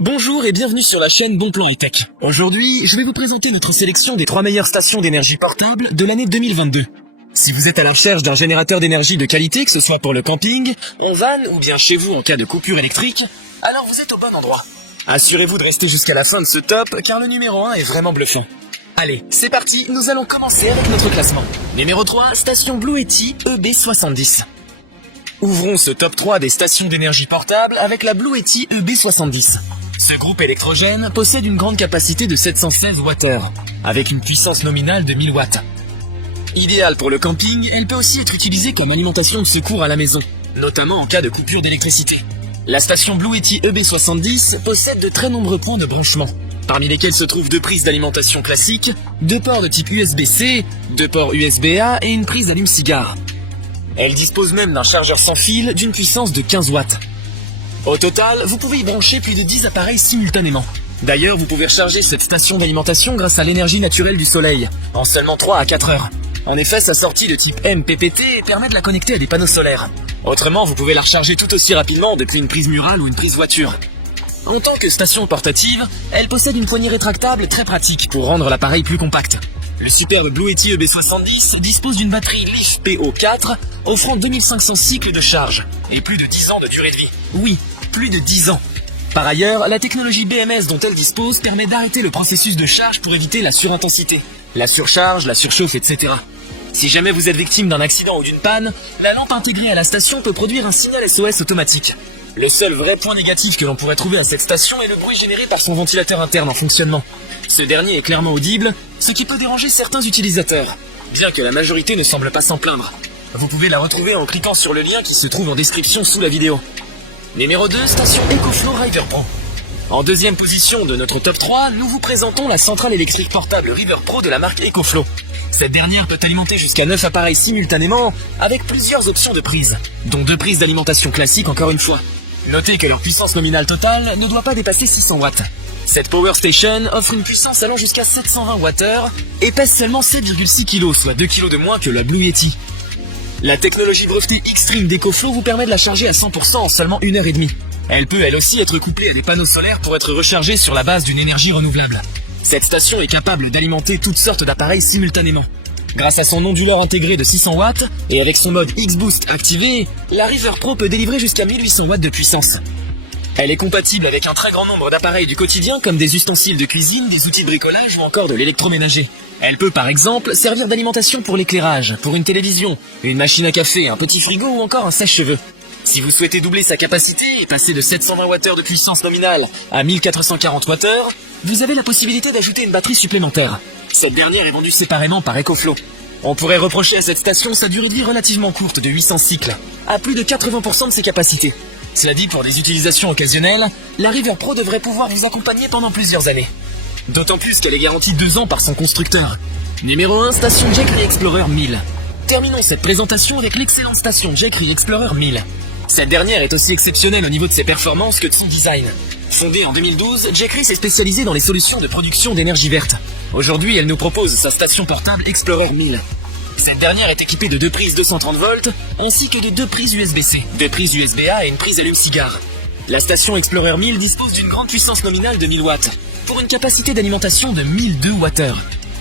Bonjour et bienvenue sur la chaîne Bon Plan High-Tech. Aujourd'hui, je vais vous présenter notre sélection des 3 meilleures stations d'énergie portable de l'année 2022. Si vous êtes à la recherche d'un générateur d'énergie de qualité, que ce soit pour le camping, en van ou bien chez vous en cas de coupure électrique, alors vous êtes au bon endroit. Assurez-vous de rester jusqu'à la fin de ce top car le numéro 1 est vraiment bluffant. Allez, c'est parti, nous allons commencer avec notre classement. Numéro 3, station Blue Yeti EB70. Ouvrons ce top 3 des stations d'énergie portable avec la Blue Yeti EB70. Ce groupe électrogène possède une grande capacité de 716 Wh, avec une puissance nominale de 1000 watts. Idéale pour le camping, elle peut aussi être utilisée comme alimentation de secours à la maison, notamment en cas de coupure d'électricité. La station Blue Yeti EB70 possède de très nombreux points de branchement, parmi lesquels se trouvent 2 prises d'alimentation classiques, 2 ports de type USB-C, 2 ports USB-A et une prise d'allume-cigare. Elle dispose même d'un chargeur sans fil d'une puissance de 15 watts. Au total, vous pouvez y brancher plus de 10 appareils simultanément. D'ailleurs, vous pouvez recharger cette station d'alimentation grâce à l'énergie naturelle du soleil, en seulement 3 à 4 heures. En effet, sa sortie de type MPPT permet de la connecter à des panneaux solaires. Autrement, vous pouvez la recharger tout aussi rapidement depuis une prise murale ou une prise voiture. En tant que station portative, elle possède une poignée rétractable très pratique pour rendre l'appareil plus compact. Le superbe Blue Yeti EB70 dispose d'une batterie LiFeP PO4 offrant 2500 cycles de charge et plus de 10 ans de durée de vie. Oui, plus de 10 ans. Par ailleurs, la technologie BMS dont elle dispose permet d'arrêter le processus de charge pour éviter la surintensité, la surcharge, la surchauffe, etc. Si jamais vous êtes victime d'un accident ou d'une panne, la lampe intégrée à la station peut produire un signal SOS automatique. Le seul vrai point négatif que l'on pourrait trouver à cette station est le bruit généré par son ventilateur interne en fonctionnement. Ce dernier est clairement audible, ce qui peut déranger certains utilisateurs, bien que la majorité ne semble pas s'en plaindre. Vous pouvez la retrouver en cliquant sur le lien qui se trouve en description sous la vidéo. Numéro 2, station EcoFlow River Pro. En deuxième position de notre top 3, nous vous présentons la centrale électrique portable River Pro de la marque EcoFlow. Cette dernière peut alimenter jusqu'à 9 appareils simultanément, avec plusieurs options de prise, dont 2 prises d'alimentation classiques encore une fois. Notez que leur puissance nominale totale ne doit pas dépasser 600 watts. Cette Power Station offre une puissance allant jusqu'à 720 Wh et pèse seulement 7,6 kg, soit 2 kg de moins que la Blue Yeti. La technologie brevetée Xtreme d'EcoFlow vous permet de la charger à 100% en seulement 1h30. Elle peut elle aussi être couplée à des panneaux solaires pour être rechargée sur la base d'une énergie renouvelable. Cette station est capable d'alimenter toutes sortes d'appareils simultanément. Grâce à son onduleur intégré de 600 watts et avec son mode X-Boost activé, la River Pro peut délivrer jusqu'à 1800 watts de puissance. Elle est compatible avec un très grand nombre d'appareils du quotidien comme des ustensiles de cuisine, des outils de bricolage ou encore de l'électroménager. Elle peut par exemple servir d'alimentation pour l'éclairage, pour une télévision, une machine à café, un petit frigo ou encore un sèche-cheveux. Si vous souhaitez doubler sa capacité et passer de 720 Wh de puissance nominale à 1440 Wh, vous avez la possibilité d'ajouter une batterie supplémentaire. Cette dernière est vendue séparément par EcoFlow. On pourrait reprocher à cette station sa durée de vie relativement courte de 800 cycles, à plus de 80% de ses capacités. Cela dit, pour des utilisations occasionnelles, la River Pro devrait pouvoir vous accompagner pendant plusieurs années. D'autant plus qu'elle est garantie 2 ans par son constructeur. Numéro 1, station Jackery Explorer 1000. Terminons cette présentation avec l'excellente station Jackery Explorer 1000. Cette dernière est aussi exceptionnelle au niveau de ses performances que de son design. Fondée en 2012, Jackery s'est spécialisée dans les solutions de production d'énergie verte. Aujourd'hui, elle nous propose sa station portable Explorer 1000. Cette dernière est équipée de 2 prises 230 volts ainsi que de 2 prises USB-C, 2 prises USB-A et une prise allume-cigare. La station Explorer 1000 dispose d'une grande puissance nominale de 1000 watts pour une capacité d'alimentation de 1002 Wh.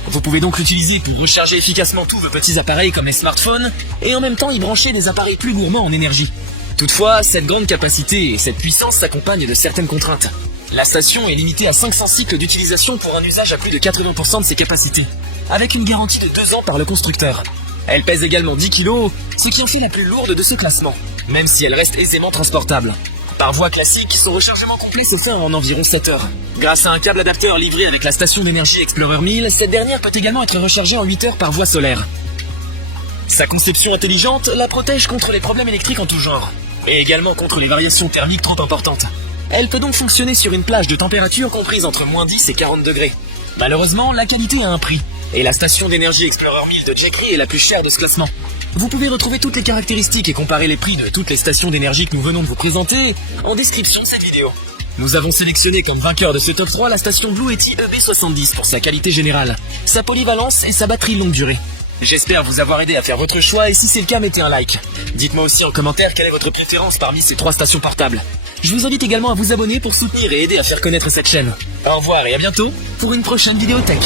Vous pouvez donc l'utiliser pour recharger efficacement tous vos petits appareils comme les smartphones et en même temps y brancher des appareils plus gourmands en énergie. Toutefois, cette grande capacité et cette puissance s'accompagnent de certaines contraintes. La station est limitée à 500 cycles d'utilisation pour un usage à plus de 80% de ses capacités, avec une garantie de 2 ans par le constructeur. Elle pèse également 10 kg, ce qui en fait la plus lourde de ce classement, même si elle reste aisément transportable. Par voie classique, son rechargement complet se fait en environ 7 heures. Grâce à un câble adapteur livré avec la station d'énergie Explorer 1000, cette dernière peut également être rechargée en 8 heures par voie solaire. Sa conception intelligente la protège contre les problèmes électriques en tout genre, et également contre les variations thermiques trop importantes. Elle peut donc fonctionner sur une plage de température comprise entre -10 et 40 degrés. Malheureusement, la qualité a un prix, et la station d'énergie Explorer 1000 de Jackery est la plus chère de ce classement. Vous pouvez retrouver toutes les caractéristiques et comparer les prix de toutes les stations d'énergie que nous venons de vous présenter en description de cette vidéo. Nous avons sélectionné comme vainqueur de ce top 3 la station Blue Yeti EB70 pour sa qualité générale, sa polyvalence et sa batterie longue durée. J'espère vous avoir aidé à faire votre choix et si c'est le cas, mettez un like. Dites-moi aussi en commentaire quelle est votre préférence parmi ces 3 stations portables. Je vous invite également à vous abonner pour soutenir et aider à faire connaître cette chaîne. Au revoir et à bientôt pour une prochaine vidéo tech.